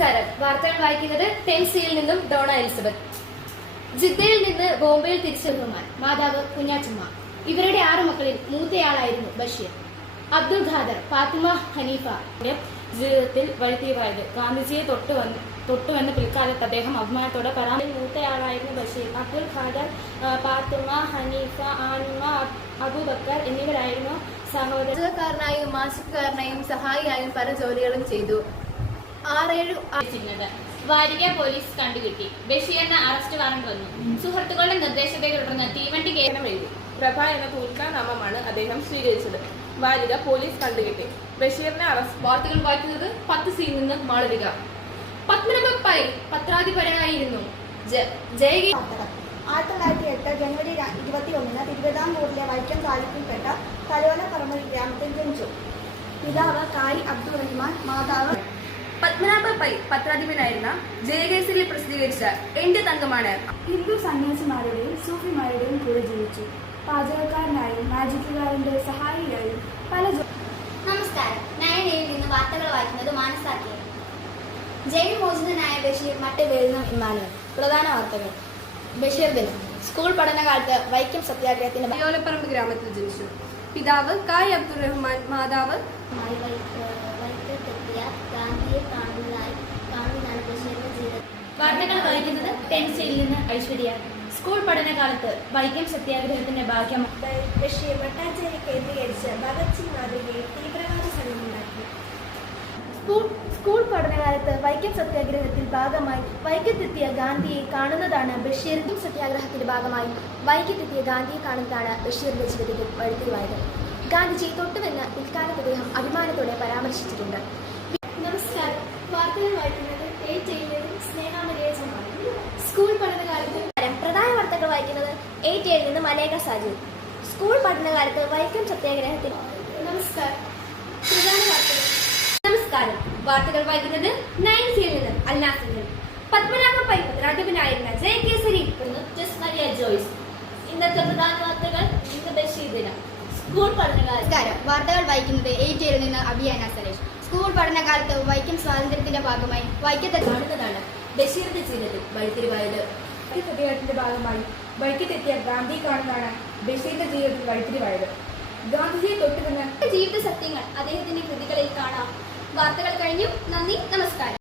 നമസ്കാരം. വാർത്തകൾ വായിക്കുന്നത് ടെൻസിയിൽ നിന്നും ഡോണ എലിസബത്ത്. ജിദ്ദയിൽ നിന്ന് ബോംബെയിൽ തിരിച്ചു റഹ്മാൻ മാതാവ് കുഞ്ഞാറ്റുമ്മ. ഇവരുടെ ആറു മക്കളിൽ മൂത്തയാളായിരുന്നു ബഷീർ. അബ്ദുൽ ഖാദർ ഫാത്തിമ ഹനീഫ. ജീവിതത്തിൽ വഴിത്തീവായത് ഗാന്ധിജിയെ തൊട്ടുവന്ന് തൊട്ടുവെന്ന് പിൽക്കാലത്ത് അദ്ദേഹം അഭിമാനത്തോടെ പരാമ മൂത്തയാളായിരുന്നു ബഷീർ. അബ്ദുൽ ഖാദർ ഫാത്തിമ ഹനീഫ ആനിമ അബ്- അബൂബക്കർ എന്നിവരായിരുന്നു സഹോദരക്കാരനായും മാസിക്കാരനായും സഹായിയായും പല ജോലികളും ചെയ്തു. ആറേഴു ചിഹ്നത വാരിക പോലീസ് കണ്ടുകിട്ടി. ബഷീറിന് അറസ്റ്റ് വാറന്റ് വന്നു. സുഹൃത്തുക്കളുടെ നിർദ്ദേശത്തെ തുടർന്ന് തീവണ്ടി കേരളം എഴുതി. പ്രഭ എന്ന തൂൽക്കാനാമമാണ് അദ്ദേഹം സ്വീകരിച്ചത്. വാരിക പോലീസ് കണ്ടുകിട്ടി. ബഷീറിനെ അറസ്റ്റ് വാർത്തകൾ വായിക്കുന്നത് പത്ത് സീൽ നിന്ന് മാളവിക. പത്മനാഭ പൈ പത്രാധിപരായിരുന്നു ജയകി ആയിരത്തി തൊള്ളായിരത്തി എട്ട് ജനുവരി ഇരുപത്തി ഒന്നിന് തിരുവിതാംകൂറിലെ വൈക്കം താലൂക്കിൽപ്പെട്ട തലോല പറമ്പൽ ഗ്രാമത്തിൽ ജനിച്ചു. പിതാവ് കാരി അബ്ദുൾ റഹ്മാൻ മാതാവ് പത്മനാഭ പൈ പത്രാധിപനായിരുന്ന ജയകേസരിയിൽ പ്രസിദ്ധീകരിച്ച എന്റെ തങ്കമാണ്. ഹിന്ദു സന്യാസിമാരുടെയും സൂഫിമാരുടെയും കൂടെ ജീവിച്ചു. പാചകക്കാരനായും മാജിക്കുകാരന്റെ സഹായിയായും പല നമസ്കാരം. നയനയിൽ നിന്ന് വാർത്തകൾ വായിക്കുന്നത് മാനസാക്കിയ ജയിൽ മോചിതനായ ബഷീർ മറ്റ് വരുന്ന ഇമാനുവൽ പ്രധാന വാർത്തകൾ. ബഷീർ ദിനം. സ്കൂൾ പഠനകാലത്ത് വൈക്കം സത്യാഗ്രഹത്തിന്റെ യോലപ്പറമ്പ് ഗ്രാമത്തിൽ ജനിച്ചു. പിതാവ് കായ് അബ്ദുൾ റഹ്മാൻ മാതാവ് വൈക്കത്തെത്തിയ ഗാന്ധിയെ കാണുന്നതായി കാണുന്നതാണ് ബഷീറിന്റെ ജീവിതം വാർത്തകൾ വായിക്കുന്നത് ടെൻസിയിൽ നിന്ന് ഐശ്വര്യ. സ്കൂൾ പഠനകാലത്ത് വൈക്കം സത്യാഗ്രഹത്തിന്റെ ഭാഗ്യം. ബഷീർ ഭട്ടാചാര്യ കേന്ദ്രീകരിച്ച് ഭഗത് സിംഗ് മാതൃകയിൽ തീവ്രവാദ സമയമുണ്ടാക്കി സ്കൂൾ സ്കൂൾ പഠനകാലത്ത് വൈക്കം സത്യാഗ്രഹത്തിൽ ഭാഗമായി വൈക്കത്തെത്തിയ ഗാന്ധിയെ കാണുന്നതാണ് ബഷീറിന്റെ സത്യാഗ്രഹത്തിന്റെ ഭാഗമായി വൈക്കത്തെത്തിയ ഗാന്ധിയെ കാണുന്നതാണ് ബഷീറിന്റെ ജീവിതത്തിൽ വഴിത്തിരിവായത്. ഗാന്ധിജി തൊട്ടുവെന്ന് പിൽക്കാലത്ത് അദ്ദേഹം അഭിമാനത്തോടെ പരാമർശിച്ചിട്ടുണ്ട്. നമസ്കാരം. വാർത്തകൾ സ്നേഹാമരിയമാണ് സ്കൂൾ പഠനകാലത്ത് പ്രധാന വാർത്തകൾ വായിക്കുന്നത് ഏറ്റയിൽ നിന്ന് മലേഖ സാജു സ്കൂൾ പഠനകാലത്ത് വൈക്കം സത്യാഗ്രഹത്തിൽ. നമസ്കാരം. പ്രധാന വാർത്തകൾ. നമസ്കാരം. വാർത്തകൾ വായിക്കുന്നത് നയൻ സീൽ നിന്ന് അൽനാസിൽ പത്മനാഭ പൈ പത്രാധിപനായിരുന്ന ജെ കേസരി ജസ് മരിയ ജോയ്സ്. ഇന്നത്തെ പ്രധാന വാർത്തകൾ ഇന്ന് ബഷീർ ദിനം സ്കൂൾ പഠനകാലം വാർത്തകൾ വായിക്കുന്നത് ഏറ്റയിൽ നിന്ന് അഭിയാന സുരേഷ്. സ്കൂൾ പഠനകാലത്ത് വൈക്കം സ്വാതന്ത്ര്യത്തിന്റെ ഭാഗമായി വൈക്കത്തെ കാണുന്നതാണ് ബഷീറിന്റെ ജീവിതത്തിൽ വഴിത്തിരിവായത്. സത്യാഗ്രഹത്തിന്റെ ഭാഗമായി ബൈക്കിലെത്തിയ ഗാന്ധി കാണുന്നതാണ് ബഷീറിന്റെ ജീവിതത്തിൽ വഴിത്തിരിവായത്. ഗാന്ധിജിയെ തൊട്ടുവെന്ന് ജീവിത സത്യങ്ങൾ അദ്ദേഹത്തിന്റെ കൃതികളിൽ കാണാം. വാർത്തകൾ കഴിഞ്ഞു. നന്ദി. നമസ്കാരം.